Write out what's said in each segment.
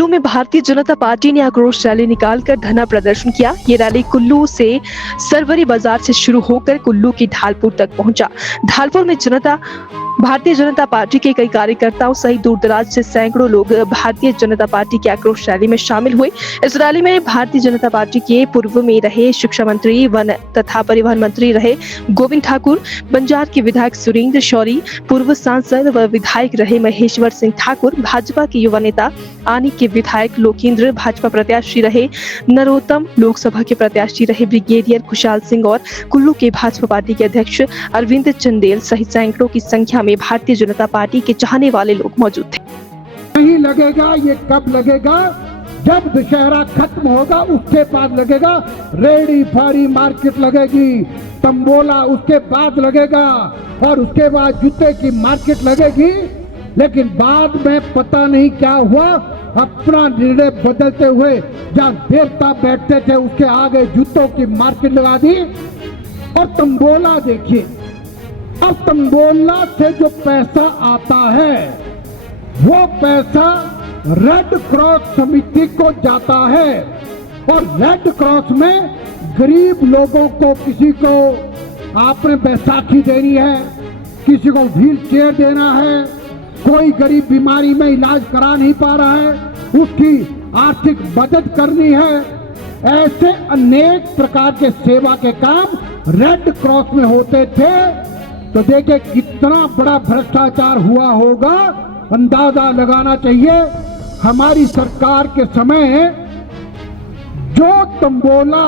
कुल्लू में भारतीय जनता पार्टी ने आक्रोश रैली निकालकर धरना प्रदर्शन किया। ये रैली कुल्लू से सरवरी बाजार से शुरू होकर कुल्लू की ढालपुर तक पहुंचा। ढालपुर में भारतीय जनता पार्टी के कई कार्यकर्ताओं सहित दूर दराज से सैकड़ों लोग भारतीय जनता पार्टी की आक्रोश रैली में शामिल हुए। इस रैली में भारतीय जनता पार्टी के पूर्व में रहे शिक्षा मंत्री, वन तथा परिवहन मंत्री रहे गोविंद ठाकुर, बंजार के विधायक सुरेंद्र शौरी, पूर्व सांसद व विधायक रहे महेश्वर सिंह ठाकुर, भाजपा के युवा नेता आनी के विधायक लोकेंद्र, भाजपा प्रत्याशी रहे नरोत्तम, लोकसभा के प्रत्याशी रहे ब्रिगेडियर खुशहाल सिंह और कुल्लू के भाजपा पार्टी के अध्यक्ष अरविंद चंदेल सहित सैकड़ों की संख्या में भारतीय जनता पार्टी के चाहने वाले लोग मौजूद थे। नहीं लगेगा, ये कब लगेगा? जब दशहरा खत्म होगा उसके बाद लगेगा। रेडी फाड़ी मार्केट लगेगी, तंबोला उसके बाद लगेगा और उसके बाद जूते की मार्केट लगेगी। लेकिन बाद में पता नहीं क्या हुआ, अपना निर्णय बदलते हुए जहां देवता बैठते थे उसके आगे जूतों की मार्केट लगा दी। और तंबोला देखिए, अब तंबोला से जो पैसा आता है वो पैसा रेड क्रॉस समिति को जाता है और रेड क्रॉस में गरीब लोगों को, किसी को आपने बैसाखी देनी है, किसी को व्हील चेयर देना है, कोई गरीब बीमारी में इलाज करा नहीं पा रहा है, उसकी आर्थिक मदद करनी है। ऐसे अनेक प्रकार के सेवा के काम रेड क्रॉस में होते थे। तो देखिए कितना बड़ा भ्रष्टाचार हुआ होगा, अंदाजा लगाना चाहिए। हमारी सरकार के समय जो तंबोला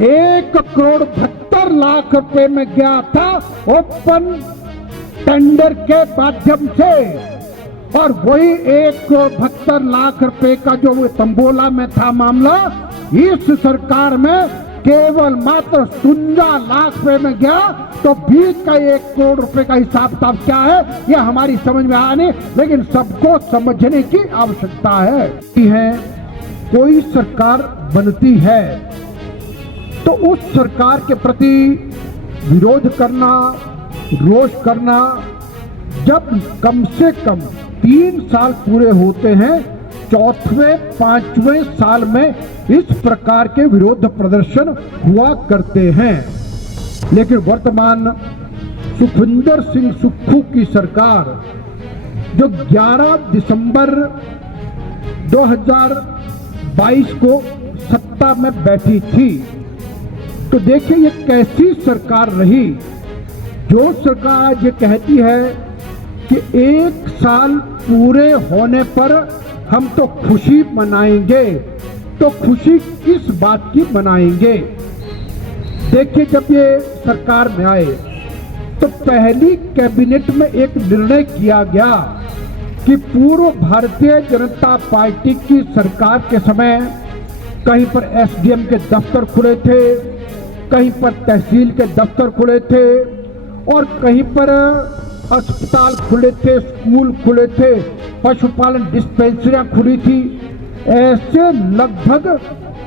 1,72,00,000 रुपए में गया था ओपन टेंडर के माध्यम से, और वही 1,72,00,000 रुपए का जो तंबोला में था मामला, इस सरकार में केवल मात्र 53 लाख रुपए में गया। तो 20 का 1 करोड़ रुपए का हिसाब किताब क्या है यह हमारी समझ में आने, लेकिन सबको समझने की आवश्यकता है। कोई सरकार बनती है तो उस सरकार के प्रति विरोध करना, रोष करना, जब कम से कम 3 साल पूरे होते हैं, 4वें 5वें साल में इस प्रकार के विरोध प्रदर्शन हुआ करते हैं। लेकिन वर्तमान सुखविंदर सिंह सुक्खू की सरकार जो 11 दिसंबर 2022 को सत्ता में बैठी थी, तो देखिए ये कैसी सरकार रही जो सरकार ये कहती है कि 1 साल पूरे होने पर हम तो खुशी मनाएंगे। तो खुशी किस बात की मनाएंगे? देखिए जब ये सरकार में आए तो पहली कैबिनेट में एक निर्णय किया गया कि पूर्व भारतीय जनता पार्टी की सरकार के समय कहीं पर एसडीएम के दफ्तर खुले थे, कहीं पर तहसील के दफ्तर खुले थे और कहीं पर अस्पताल खुले थे, स्कूल खुले थे, पशुपालन डिस्पेंसरियां खुली थी। ऐसे लगभग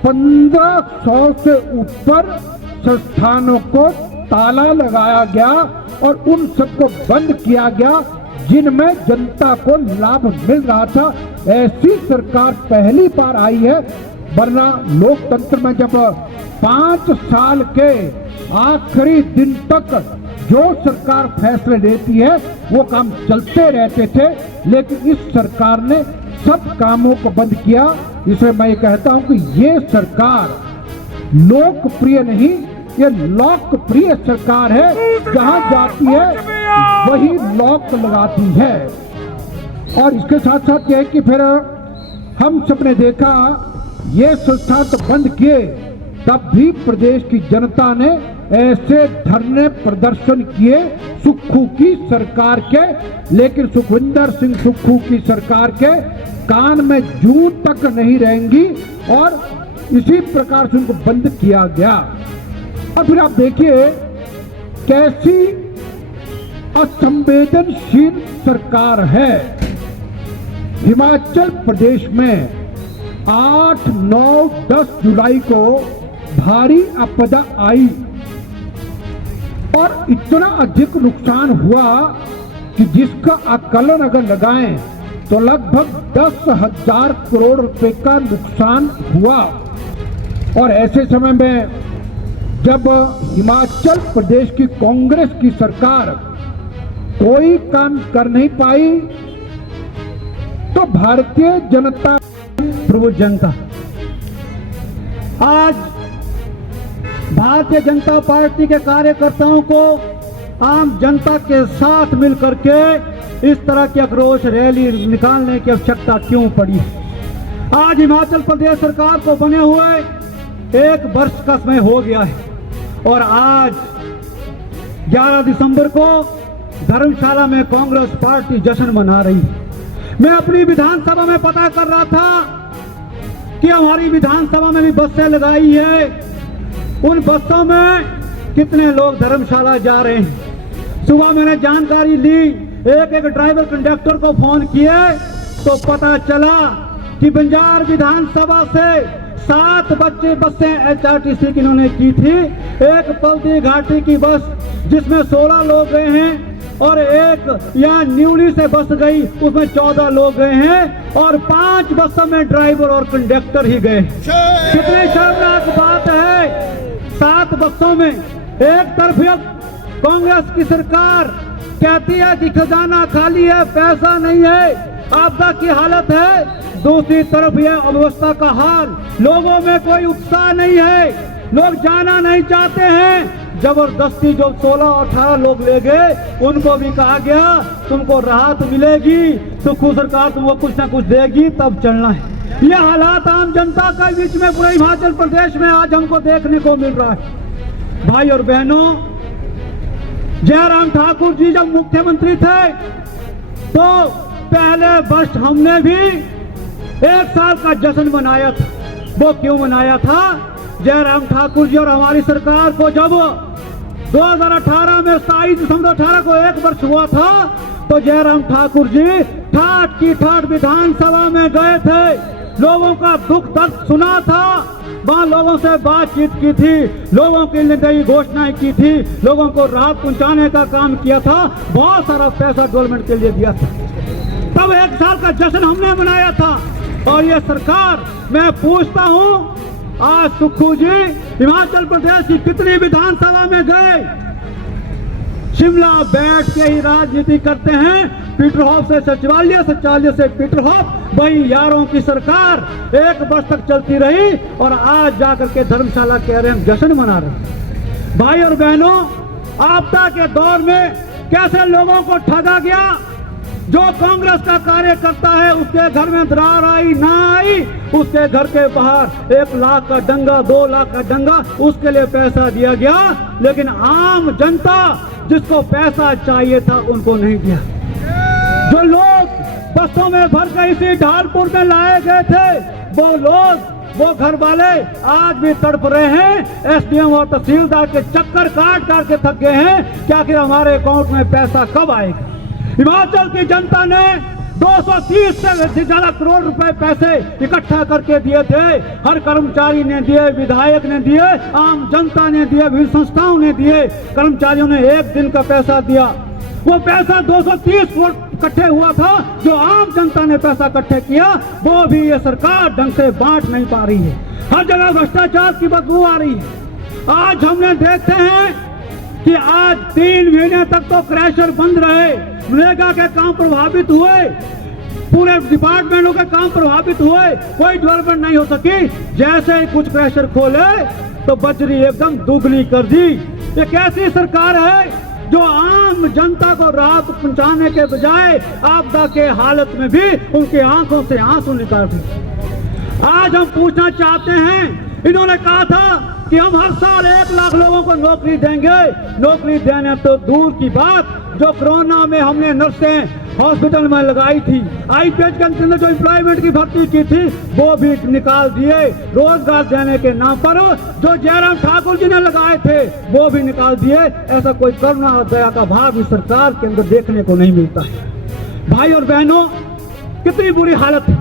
1500 से ऊपर संस्थानों को ताला लगाया गया और उन सबको बंद किया गया जिनमें जनता को लाभ मिल रहा था। ऐसी सरकार पहली बार आई है, वरना लोकतंत्र में जब 5 साल के आखिरी दिन तक जो सरकार फैसले लेती है वो काम चलते रहते थे। लेकिन इस सरकार ने सब कामों को बंद किया। इसलिए मैं ये कहता हूं कि ये सरकार लोकप्रिय नहीं, ये लोकप्रिय सरकार है। जहां जाती है वही लॉक लगाती है। और इसके साथ साथ यह है कि फिर हम सब ने देखा ये संस्थान तो बंद किए, तब भी प्रदेश की जनता ने ऐसे धरने प्रदर्शन किए सुक्खू की सरकार के। लेकिन सुखविंदर सिंह सुक्खू की सरकार के कान में जूं तक नहीं रहेंगी और इसी प्रकार से उनको बंद किया गया। और फिर आप देखिए कैसी असंवेदनशील सरकार है। हिमाचल प्रदेश में 8, 9, 10 जुलाई को भारी आपदा आई और इतना अधिक नुकसान हुआ कि जिसका आकलन अगर लगाएं तो लगभग 10,000 करोड़ रुपए का नुकसान हुआ। और ऐसे समय में जब हिमाचल प्रदेश की कांग्रेस की सरकार कोई काम कर नहीं पाई, तो भारतीय जनता प्रभु जनता आज भारतीय जनता पार्टी के कार्यकर्ताओं को आम जनता के साथ मिलकर के इस तरह की आक्रोश रैली निकालने की आवश्यकता क्यों पड़ी? आज हिमाचल प्रदेश सरकार को बने हुए 1 वर्ष का समय हो गया है और आज 11 दिसंबर को धर्मशाला में कांग्रेस पार्टी जश्न मना रही है। मैं अपनी विधानसभा में पता कर रहा था कि हमारी विधानसभा में भी बसें लगाई है, उन बसों में कितने लोग धर्मशाला जा रहे हैं। सुबह मैंने जानकारी ली, एक ड्राइवर कंडक्टर को फोन किए तो पता चला कि बंजार विधानसभा से 7 बसें HRTC की इन्होंने की थी। एक पलती घाटी की बस जिसमें 16 लोग गए हैं और एक यहाँ न्यूली से बस गई उसमें 14 लोग गए हैं और 5 बसों में ड्राइवर और कंडक्टर ही गए। कितनी शर्मनाक बात है। 7 बसों में एक तरफ कांग्रेस की सरकार कहती है कि खजाना खाली है, पैसा नहीं है, आपदा की हालत है, दूसरी तरफ यह अव्यवस्था का हाल, लोगों में कोई उत्साह नहीं है, लोग जाना नहीं चाहते हैं। जबरदस्ती जो 16 और 18 लोग ले गए उनको भी कहा गया तुमको राहत मिलेगी, सुखू सरकार तुमको कुछ ना कुछ देगी तब चलना है। यह हालात आम जनता के बीच में पूरे हिमाचल प्रदेश में आज हमको देखने को मिल रहा है। भाई और बहनों, जयराम ठाकुर जी जब मुख्यमंत्री थे तो पहले वर्ष हमने भी 1 साल का जश्न मनाया था। वो क्यों मनाया था? जयराम ठाकुर जी और हमारी सरकार को जब 2018 में 27 दिसंबर 2018 को 1 वर्ष हुआ था तो जयराम ठाकुर जी ठाट की ठाट विधानसभा में गए थे, लोगों का दुख दर्द सुना था, वहां लोगों से बातचीत की थी, लोगों के लिए कई घोषणाएं की थी, लोगों को राहत पहुंचाने का काम किया था, बहुत सारा पैसा डेवलपमेंट के लिए दिया था। तब 1 साल का जश्न हमने मनाया था। और ये सरकार, मैं पूछता हूं, आज सुखू जी हिमाचल प्रदेश की कितनी विधानसभा में गए? शिमला बैठ के ही राजनीति करते हैं, पीटरहॉफ से सचिवालय, सचिवालय से पीटरहॉफ, वही यारों की सरकार 1 वर्ष तक चलती रही और आज जाकर के धर्मशाला कह रहे हैं जश्न मना रहे। भाई और बहनों, आपदा के दौर में कैसे लोगों को ठगा गया। जो कांग्रेस का कार्यकर्ता है उसके घर में दरार आई ना आई, उसके घर के बाहर 1 लाख का डंगा, 2 लाख का डंगा, उसके लिए पैसा दिया गया, लेकिन आम जनता जिसको पैसा चाहिए था उनको नहीं दिया। जो लोग बसों में भर कर इसी ढालपुर में लाए गए थे वो लोग, वो घर वाले आज भी तड़प रहे हैं। SDM और तहसीलदार के चक्कर काट काट के थक गए हैं कि आखिर हमारे अकाउंट में पैसा कब आएगा। हिमाचल की जनता ने 230 से ज्यादा करोड़ रुपए पैसे इकट्ठा करके दिए थे। हर कर्मचारी ने दिए, विधायक ने दिए, आम जनता ने दिए, विभिन्न संस्थाओं ने दिए, कर्मचारियों ने 1 दिन का पैसा दिया। वो पैसा 230 करोड़ इकट्ठे हुआ था, जो आम जनता ने पैसा इकट्ठे किया वो भी ये सरकार ढंग से बांट नहीं पा रही है। हर जगह भ्रष्टाचार की बदबू आ रही है। आज हमने देखते हैं कि आज 3 महीने तक तो क्रैशर बंद रहे, मनरेगा के काम प्रभावित हुए, पूरे डिपार्टमेंटों के काम प्रभावित हुए, कोई डेवलपमेंट नहीं हो सकी। जैसे ही कुछ क्रैशर खोले तो बजरी एकदम दुगनी कर दी। ये कैसी सरकार है जो आम जनता को राहत पहुंचाने के बजाय आपदा के हालत में भी उनकी आंखों से आंसू निकालती। आज हम पूछना चाहते हैं, इन्होंने कहा था कि हम हर साल 1 लाख लोगों को नौकरी देंगे। नौकरी देने तो दूर की बात, जो कोरोना में हमने नर्सें हॉस्पिटल में लगाई थी, IPH के अंदर जो एम्प्लॉयमेंट की भर्ती की थी वो भी निकाल दिए। रोजगार देने के नाम पर जो जयराम ठाकुर जी ने लगाए थे वो भी निकाल दिए। ऐसा कोई करुणा और दया का भाव इस सरकार के अंदर देखने को नहीं मिलता है। भाई और बहनों, कितनी बुरी हालत है।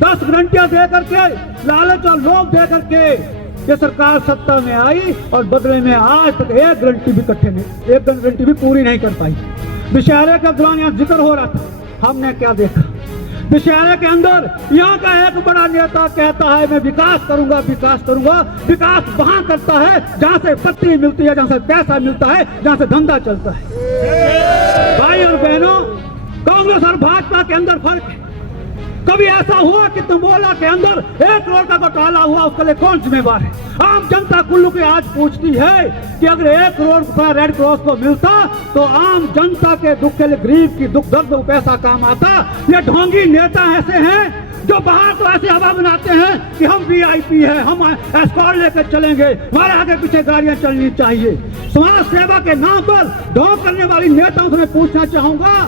10 गारंटियां दे करके, लालच और लोभ दे करके ये सरकार सत्ता में आई और बदले में आज तक 1 गारंटी भी इकट्ठे नहीं, 1 गारंटी भी पूरी नहीं कर पाई। दशहरे के दौरान यहाँ जिक्र हो रहा था, हमने क्या देखा? दशहरे के अंदर यहाँ का एक बड़ा नेता कहता है मैं विकास करूंगा, विकास करूंगा। विकास वहां करता है जहां से पत्ती मिलती है, जहां से पैसा मिलता है, जहां से धंधा चलता है। भाई और बहनों, कांग्रेस और भाजपा के अंदर फर्क है। कभी ऐसा हुआ कि तुमोला के अंदर 1 करोड़ का घोटाला हुआ, उसके लिए कौन जिम्मेवार है? आम जनता कुल्लू की आज पूछती है कि अगर 1 करोड़ रुपया रेड क्रॉस को मिलता तो आम जनता के दुख के लिए, गरीब की दुख दर्द को पैसा काम आता। ये ढोंगी नेता ऐसे हैं जो बाहर तो ऐसे हवा बनाते हैं कि हम VIP है, हम एस्कॉर्ट लेकर चलेंगे, हमारे आगे पीछे गाड़ियां चलनी चाहिए। समाज सेवा के नाम पर ढोंग करने वाली नेताओं से मैं पूछना चाहूंगा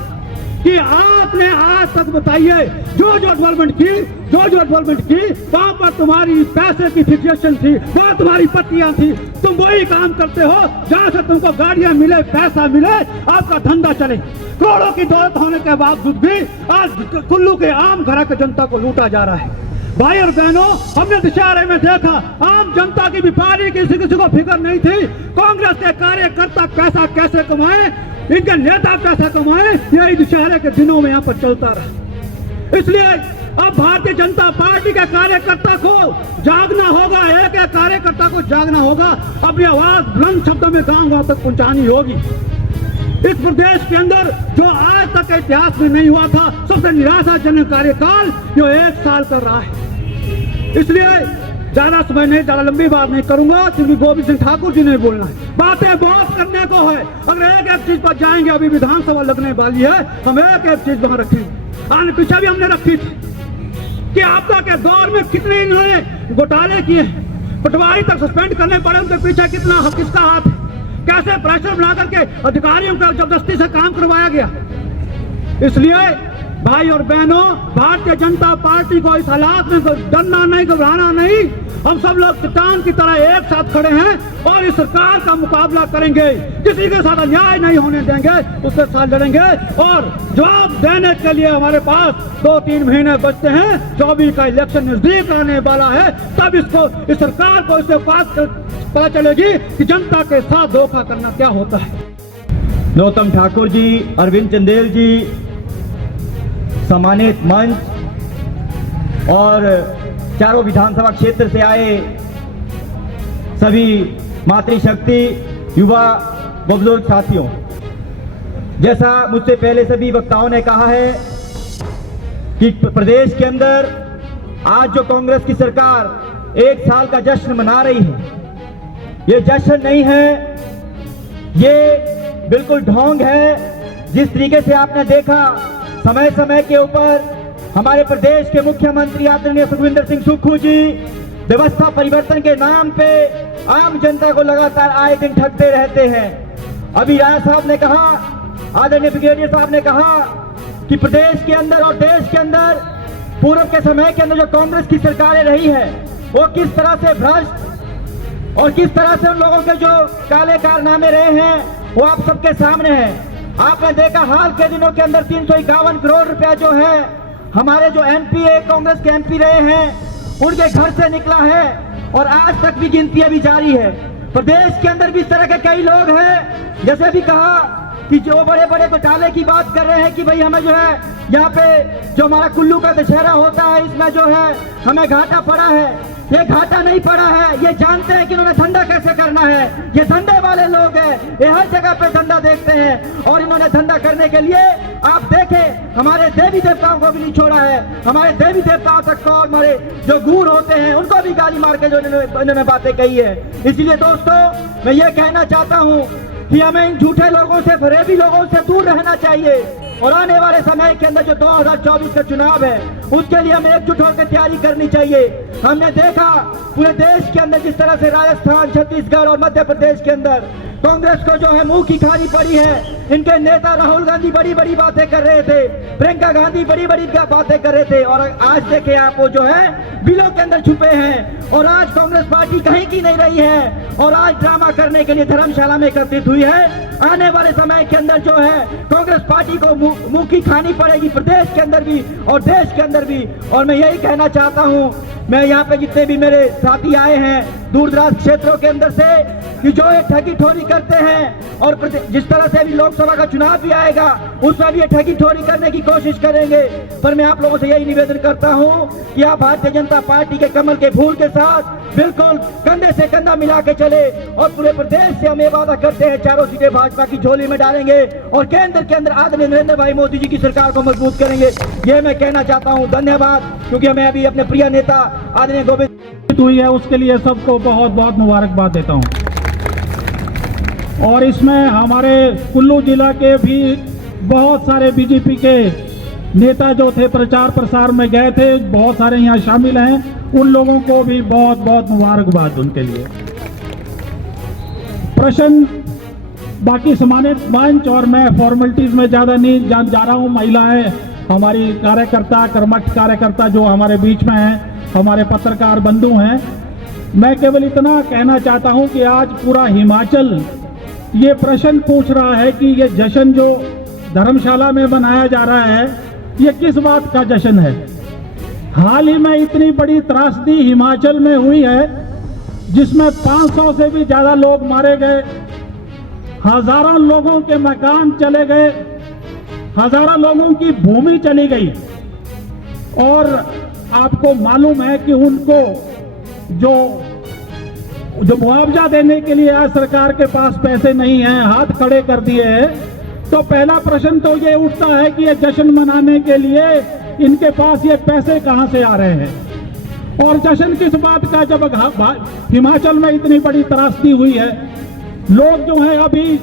कि आपने आज तक बताइए जो डेवलपमेंट की वहां पर तुम्हारी पैसे की फिक्सेशन थी, वहां तुम्हारी पत्तियां थी, तुम वही काम करते हो जहां से तुमको गाड़ियां मिले, पैसा मिले, आपका धंधा चले। करोड़ों की दौलत होने के बावजूद भी आज कुल्लू के आम घर की जनता को लूटा जा रहा है। भाई और बहनों, हमने दशहरे में देखा आम जनता की व्यापारी किसी को फिक्र नहीं थी। कांग्रेस के कार्यकर्ता पैसा कैसे कमाए, इनके नेता पैसा कमाए, यही दशहरे के दिनों में यहाँ पर चलता रहा। इसलिए अब भारतीय जनता पार्टी के कार्यकर्ता को जागना होगा, एक एक कार्यकर्ता को जागना होगा, अपनी आवाज बुलंद शब्दों में गांव तक पहुंचानी होगी। इस प्रदेश के अंदर जो आज तक के इतिहास में नहीं हुआ था, सबसे निराशाजनक कार्यकाल जो 1 साल कर रहा है। इसलिए ज्यादा समय नहीं, ज्यादा लंबी बात नहीं करूंगा, क्योंकि गोविंद सिंह ठाकुर जी ने बोलना है। बातें बहुत करने को है, अगर एक एक चीज पर जाएंगे, अभी विधानसभा लगने वाली है, हम एक एक चीज वहां रखेंगे। आने पीछे भी हमने रखी थी कि आपदा के दौर में कितने इन्होंने घोटाले किए, पटवारी तक सस्पेंड करने पड़े, उनके पीछे किसका हाथ है, कैसे प्रेशर बना करके अधिकारियों को जबरदस्ती से काम करवाया गया। इसलिए भाई और बहनों, भारतीय जनता पार्टी को इस हालात में डरना नहीं, घबराना नहीं। हम सब लोग चट्टान की तरह एक साथ खड़े हैं और इस सरकार का मुकाबला करेंगे। किसी के साथ अन्याय नहीं होने देंगे, उसके साथ लड़ेंगे। और जवाब देने के लिए हमारे पास 2-3 महीने बचते हैं। 24 का इलेक्शन नजदीक आने वाला है, तब इस सरकार को इससे बात पता चलेगी कि जनता के साथ धोखा करना क्या होता है। नरोत्तम ठाकुर जी, अरविंद चंदेल जी, सम्मानित मंच और चारों विधानसभा क्षेत्र से आए सभी मातृशक्ति, युवा व बुजुर्ग साथियों, जैसा मुझसे पहले सभी वक्ताओं ने कहा है कि प्रदेश के अंदर आज जो कांग्रेस की सरकार 1 साल का जश्न मना रही है, ये जश्न नहीं है, ये बिल्कुल ढोंग है। जिस तरीके से आपने देखा समय समय के ऊपर हमारे प्रदेश के मुख्यमंत्री आदरणीय सुखविंदर सिंह सुक्खू जी व्यवस्था परिवर्तन के नाम पे आम जनता को लगातार आए दिन ठगते रहते हैं। अभी राय साहब ने कहा, आदरणीय ब्रिगेडियर साहब ने कहा कि प्रदेश के अंदर और देश के अंदर पूर्व के समय के अंदर जो कांग्रेस की सरकारें रही है, वो किस तरह से भ्रष्ट और किस तरह से उन लोगों के जो काले कारनामे रहे हैं वो आप सबके सामने है। आपने देखा हाल के दिनों के अंदर 351 करोड़ रुपया जो है हमारे जो MP कांग्रेस के MP रहे हैं उनके घर से निकला है और आज तक भी गिनती अभी जारी है। प्रदेश के अंदर भी इस तरह के कई लोग हैं, जैसे भी कहा कि जो बड़े बड़े घोटाले की बात कर रहे हैं कि भाई हमें जो है यहाँ पे जो हमारा कुल्लू का दशहरा होता है इसमें जो है हमें घाटा पड़ा है। ये घाटा नहीं पड़ा है, ये जानते हैं कि इन्होंने धंधा कैसे करना है। ये धंधे वाले लोग हैं, ये हर जगह पे धंधा देखते हैं और इन्होंने धंधा करने के लिए आप देखें हमारे देवी देवताओं को भी नहीं छोड़ा है। हमारे देवी देवताओं तक को हमारे जो गुरु होते हैं उनको भी गाली मार के जो इन्होंने बातें कही है। इसलिए दोस्तों मैं ये कहना चाहता हूँ कि हमें इन झूठे लोगों से, फरेबी लोगों से दूर रहना चाहिए और आने वाले समय के अंदर जो 2024 का चुनाव है उसके लिए हमें एकजुट होकर तैयारी करनी चाहिए। हमने देखा पूरे देश के अंदर जिस तरह से राजस्थान, छत्तीसगढ़ और मध्य प्रदेश के अंदर कांग्रेस को जो है मुंह की खानी पड़ी है। इनके नेता राहुल गांधी बड़ी बड़ी बातें कर रहे थे, प्रियंका गांधी बड़ी बड़ी बातें कर रहे थे और आज देखे आप वो जो है बिलों के अंदर छुपे हैं और आज कांग्रेस पार्टी कहीं की नहीं रही है और आज ड्रामा करने के लिए धर्मशाला में एकत्रित हुई है। आने वाले समय के अंदर जो है कांग्रेस पार्टी को मुंह की खानी पड़ेगी, प्रदेश के अंदर भी और देश के अंदर भी। और मैं यही कहना चाहता हूँ, मैं यहाँ पे जितने भी मेरे साथी आए हैं दूर दराज क्षेत्रों के अंदर से, कि जो ये ठगी ठोरी करते हैं और जिस तरह से अभी लोकसभा का चुनाव भी आएगा उसमें भी ये ठगी ठोरी करने की कोशिश करेंगे। पर मैं आप लोगों से यही निवेदन करता हूं कि आप भारतीय जनता पार्टी के कमल के फूल के साथ बिल्कुल कंधे से कंधा मिला के चले और पूरे प्रदेश से हम ये वादा करते हैं चारों सीटें भाजपा की झोली में डालेंगे और केंद्र के अंदर आदरणीय नरेंद्र भाई मोदी जी की सरकार को मजबूत करेंगे। ये मैं कहना चाहता हूं। धन्यवाद। क्योंकि मैं अभी अपने प्रिय नेता आदरणीय गोविंद हुई है उसके लिए सबको बहुत बहुत मुबारकबाद देता हूं। और इसमें हमारे कुल्लू जिला के भी बहुत सारे बीजेपी के नेता जो थे प्रचार प्रसार में गए थे, बहुत सारे यहाँ शामिल हैं, उन लोगों को भी बहुत बहुत मुबारकबाद उनके लिए। प्रश्न बाकी सम्मानित मंच और मैं फॉर्मेलिटीज में ज़्यादा नहीं जा रहा हूँ। महिलाएं, हमारी कार्यकर्ता कर्मठ कार्यकर्ता जो हमारे बीच में हैं, हमारे पत्रकार बंधु हैं, मैं केवल इतना कहना चाहता हूं कि आज पूरा हिमाचल ये प्रश्न पूछ रहा है कि ये जश्न जो धर्मशाला में मनाया जा रहा है ये किस बात का जश्न है। हाल ही में इतनी बड़ी त्रासदी हिमाचल में हुई है जिसमें 500 से भी ज़्यादा लोग मारे गए, हजारों लोगों के मकान चले गए, हजारों लोगों की भूमि चली गई। और आपको मालूम है कि उनको जो मुआवजा देने के लिए आज सरकार के पास पैसे नहीं हैं, हाथ खड़े कर दिए हैं। तो पहला प्रश्न तो ये उठता है कि ये जश्न मनाने के लिए इनके पास ये पैसे कहां से आ रहे हैं और जश्न किस बात का, जब हिमाचल में इतनी बड़ी त्रासदी हुई है। लोग जो है अभी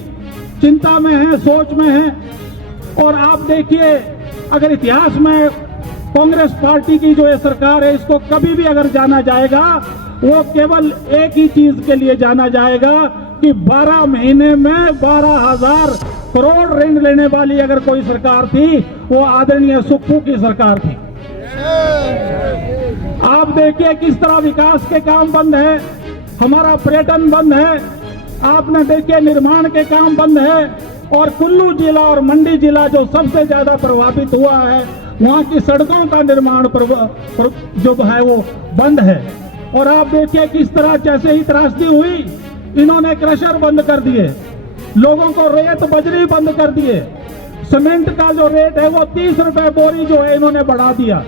चिंता में हैं, सोच में हैं। और आप देखिए, अगर इतिहास में कांग्रेस पार्टी की जो ये सरकार है इसको कभी भी अगर जाना जाएगा वो केवल एक ही चीज के लिए जाना जाएगा कि 12 महीने में 12,000 करोड़ ऋण लेने वाली अगर कोई सरकार थी वो आदरणीय सुक्खू की सरकार थी। आप देखिए किस तरह विकास के काम बंद है, हमारा पर्यटन बंद है, आपने देखिए निर्माण के काम बंद है। और कुल्लू जिला और मंडी जिला जो सबसे ज्यादा प्रभावित हुआ है, वहां की सड़कों का निर्माण जो है वो बंद है। और आप देखिए किस तरह जैसे ही त्रासदी हुई इन्होंने क्रशर बंद कर दिए, लोगों को रेत बजरी बंद कर दिए, सीमेंट का जो रेट है वो 30 रुपए बोरी जो है इन्होंने बढ़ा दिया।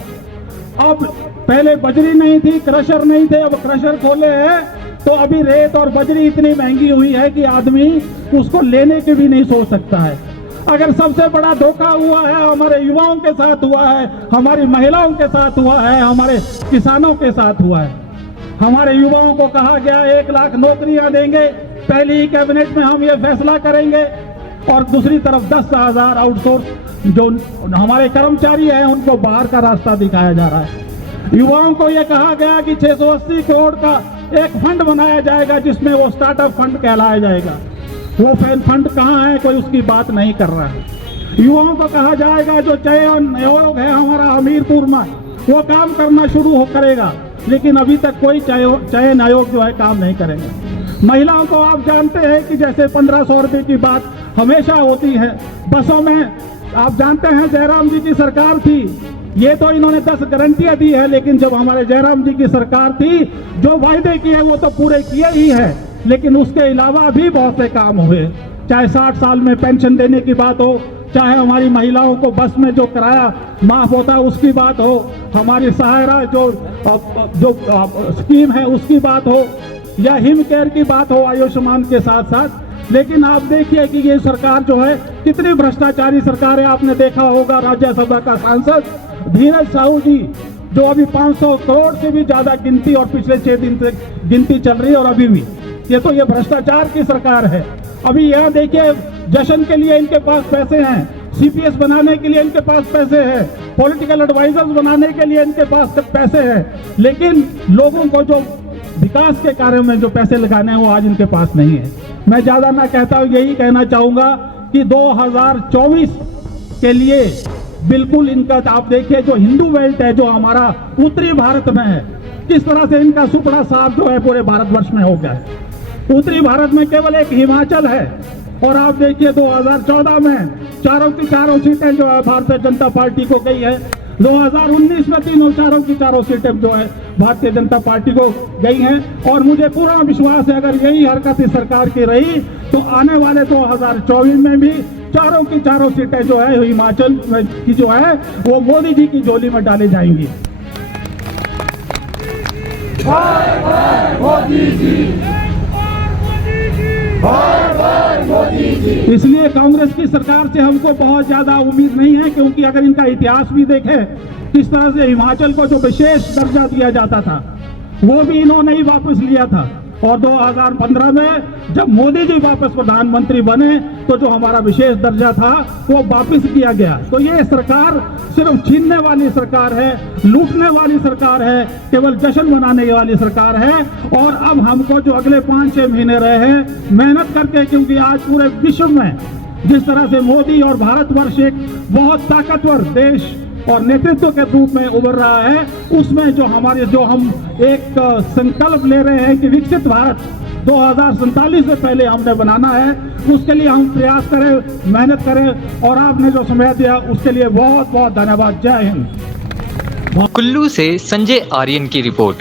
अब पहले बजरी नहीं थी, क्रशर नहीं थे, अब क्रशर खोले हैं तो अभी रेत और बजरी इतनी महंगी हुई है कि आदमी उसको लेने के भी नहीं सोच सकता है। अगर सबसे बड़ा धोखा हुआ है हमारे युवाओं के साथ हुआ है, हमारी महिलाओं के साथ हुआ है, हमारे किसानों के साथ हुआ है। हमारे युवाओं को कहा गया 1 लाख नौकरियां देंगे, पहली ही कैबिनेट में हम ये फैसला करेंगे, और दूसरी तरफ 10,000 आउटसोर्स जो हमारे कर्मचारी हैं उनको बाहर का रास्ता दिखाया जा रहा है। युवाओं को यह कहा गया कि 680 करोड़ का एक फंड बनाया जाएगा जिसमें वो स्टार्टअप फंड कहलाया जाएगा। वो फंड कहाँ है, कोई उसकी बात नहीं कर रहा है। युवाओं को कहा जाएगा जो चयन आयोग है हमारा हमीरपुर में वो काम करना शुरू करेगा, लेकिन अभी तक कोई चयन आयोग जो है काम नहीं करेगा। महिलाओं को आप जानते हैं कि जैसे 1500 रुपये की बात हमेशा होती है बसों में। आप जानते हैं जयराम जी की सरकार थी, ये तो इन्होंने 10 गारंटियां दी है, लेकिन जब हमारे जयराम जी की सरकार थी जो वायदे किए वो तो पूरे किए ही है, लेकिन उसके अलावा भी बहुत से काम हुए। चाहे 60 साल में पेंशन देने की बात हो, चाहे हमारी महिलाओं को बस में जो किराया माफ होता है उसकी बात हो, हमारी सहायरा जो स्कीम है उसकी बात हो, या हिम केयर की बात हो आयुष्मान के साथ साथ। लेकिन आप देखिए कि ये सरकार जो है कितनी भ्रष्टाचारी सरकार है। आपने देखा होगा राज्यसभा का सांसद धीरज साहू जी जो अभी 500 करोड़ से भी ज्यादा गिनती और पिछले 6 दिन से गिनती चल रही है, और अभी भी ये तो ये भ्रष्टाचार की सरकार है। अभी यहाँ देखिए जश्न के लिए इनके पास पैसे हैं, सीपीएस बनाने के लिए इनके पास पैसे हैं, पॉलिटिकल एडवाइजर्स बनाने के लिए इनके पास पैसे हैं, लेकिन लोगों को जो विकास के कार्य में जो पैसे लगाने हैं वो आज इनके पास नहीं है। मैं ज्यादा ना कहता हूँ, यही कहना चाहूंगा कि 2024 के लिए बिल्कुल इनका आप देखिए जो हिंदू बेल्ट है जो हमारा उत्तरी भारत में है, किस तरह से इनका सुपड़ा साफ जो है पूरे भारतवर्ष में हो गया है। उत्तरी भारत में केवल एक हिमाचल है, और आप देखिए 2014 में चारों की चारों सीटें जो है भारतीय जनता पार्टी को गई है। 2019 में चारों की चारों सीटें जो है भारतीय जनता पार्टी को गई हैं और मुझे पूरा विश्वास है अगर यही हरकत इस सरकार की रही तो आने वाले 2024 में भी चारों की चारों सीटें जो है हिमाचल की जो है वो मोदी जी की झोली में डाली जाएंगी। इसलिए कांग्रेस की सरकार से हमको बहुत ज्यादा उम्मीद नहीं है, क्योंकि अगर इनका इतिहास भी देखें किस तरह से हिमाचल को जो विशेष दर्जा दिया जाता था वो भी इन्होंने ही वापस लिया था और 2015 में जब मोदी जी वापस प्रधानमंत्री बने तो जो हमारा विशेष दर्जा था वो वापस किया गया। तो ये सरकार सिर्फ छीनने वाली सरकार है, लूटने वाली सरकार है, केवल जश्न मनाने वाली सरकार है। और अब हमको जो अगले 5-6 महीने रहे हैं मेहनत करके, क्योंकि आज पूरे विश्व में जिस तरह से मोदी और भारतवर्ष एक बहुत ताकतवर देश और नेतृत्व के रूप में उभर रहा है, उसमें जो हम एक संकल्प ले रहे हैं कि विकसित भारत 2047 से पहले हमने बनाना है, उसके लिए हम प्रयास करें, मेहनत करें। और आपने जो समय दिया उसके लिए बहुत बहुत धन्यवाद। जय हिंद। कुल्लू से संजय आर्यन की रिपोर्ट।